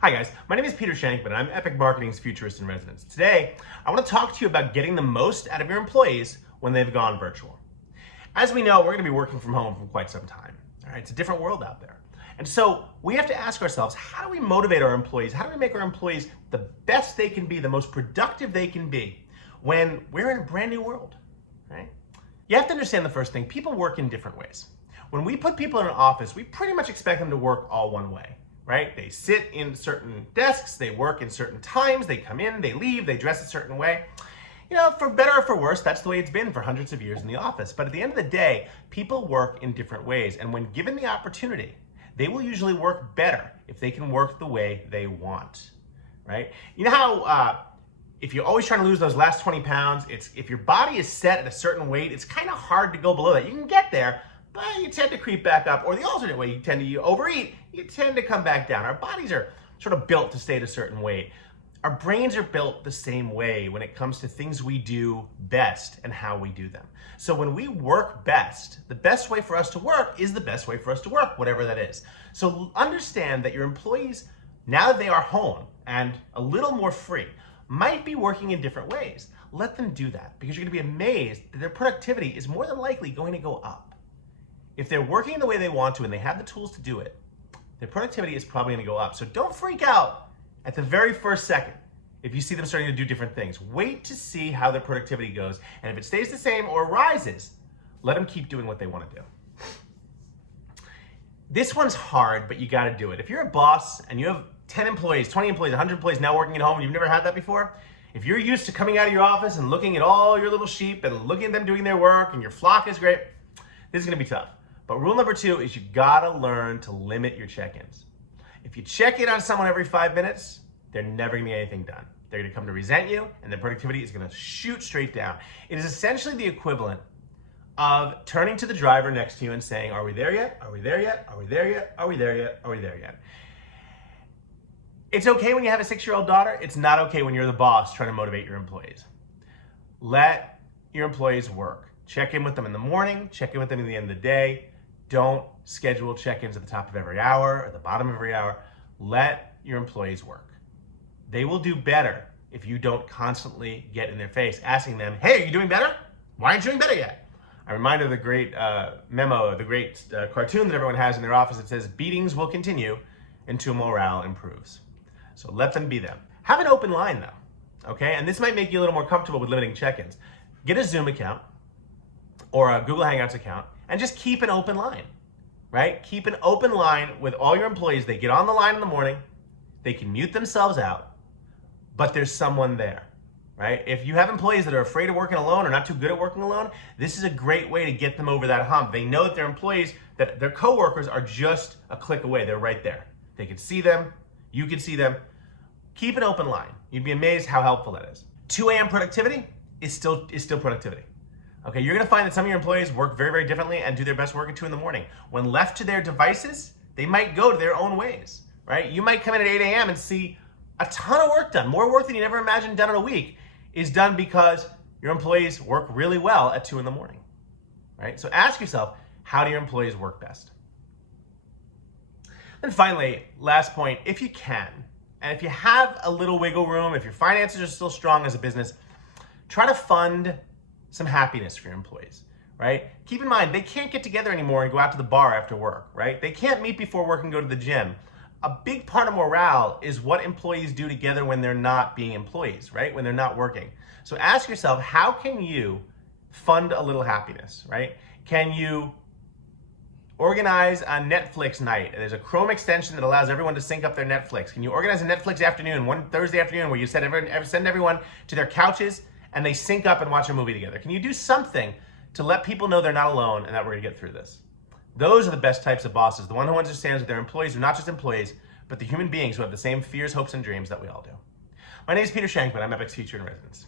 Hi guys, my name is Peter Shankman and I'm Epic Marketing's Futurist in Residence. Today, I want to talk to you about getting the most out of your employees when they've gone virtual. As we know, we're going to be working from home for quite some time. All right, it's a different world out there. And so we have to ask ourselves, how do we motivate our employees? How do we make our employees the best they can be, the most productive they can be when we're in a brand new world, right? You have to understand the first thing, people work in different ways. When we put people in an office, we pretty much expect them to work all one way. Right? They sit in certain desks, they work in certain times, they come in, they leave, they dress a certain way. You know, for better or for worse, that's the way it's been for hundreds of years in the office. But at the end of the day, people work in different ways. And when given the opportunity, they will usually work better if they can work the way they want, right? You know how if you're always trying to lose those last 20 pounds, if your body is set at a certain weight, it's kind of hard to go below that. You can get there, but you tend to creep back up. Or the alternate way, you overeat, you tend to come back down. Our bodies are sort of built to stay at a certain weight. Our brains are built the same way when it comes to things we do best and how we do them. So when we work best, the best way for us to work is the best way for us to work, whatever that is. So understand that your employees, now that they are home and a little more free, might be working in different ways. Let them do that because you're going to be amazed that their productivity is more than likely going to go up. If they're working the way they want to and they have the tools to do it, their productivity is probably going to go up. So don't freak out at the very first second if you see them starting to do different things. Wait to see how their productivity goes. And if it stays the same or rises, let them keep doing what they want to do. This one's hard, but you got to do it. If you're a boss and you have 10 employees, 20 employees, 100 employees now working at home and you've never had that before, if you're used to coming out of your office and looking at all your little sheep and looking at them doing their work and your flock is great, this is going to be tough. But rule number 2 is you gotta learn to limit your check-ins. If you check in on someone every 5 minutes, they're never gonna get anything done. They're gonna come to resent you and their productivity is gonna shoot straight down. It is essentially the equivalent of turning to the driver next to you and saying, are we there yet? Are we there yet? Are we there yet? Are we there yet? Are we there yet? It's okay when you have a 6-year-old daughter. It's not okay when you're the boss trying to motivate your employees. Let your employees work. Check in with them in the morning, check in with them at the end of the day. Don't schedule check-ins at the top of every hour or the bottom of every hour. Let your employees work. They will do better if you don't constantly get in their face asking them, hey, are you doing better? Why aren't you doing better yet? I'm reminded of the great memo, the great cartoon that everyone has in their office that says, beatings will continue until morale improves. So let them be them. Have an open line though, okay? And this might make you a little more comfortable with limiting check-ins. Get a Zoom account or a Google Hangouts account, and just keep an open line, right? Keep an open line with all your employees. They get on the line in the morning, they can mute themselves out, but there's someone there, right? If you have employees that are afraid of working alone or not too good at working alone, this is a great way to get them over that hump. They know that their employees, that their coworkers are just a click away. They're right there. They can see them, you can see them. Keep an open line. You'd be amazed how helpful that is. 2 a.m. productivity is still productivity. Okay, you're gonna find that some of your employees work very, very differently and do their best work at 2 in the morning. When left to their devices, they might go to their own ways, right? You might come in at 8 a.m. and see a ton of work done, more work than you never imagined done in a week is done because your employees work really well at 2 in the morning, right? So ask yourself, how do your employees work best? And finally, last point, if you can, and if you have a little wiggle room, if your finances are still strong as a business, try to fund some happiness for your employees, right? Keep in mind, they can't get together anymore and go out to the bar after work, right? They can't meet before work and go to the gym. A big part of morale is what employees do together when they're not being employees, right? When they're not working. So ask yourself, how can you fund a little happiness, right? Can you organize a Netflix night? There's a Chrome extension that allows everyone to sync up their Netflix. Can you organize a Netflix afternoon, one Thursday afternoon, where you send everyone to their couches and they sync up and watch a movie together? Can you do something to let people know they're not alone and that we're gonna get through this? Those are the best types of bosses, the one who understands that their employees are not just employees, but the human beings who have the same fears, hopes, and dreams that we all do. My name is Peter Shankman. I'm Epic's Future in Residence.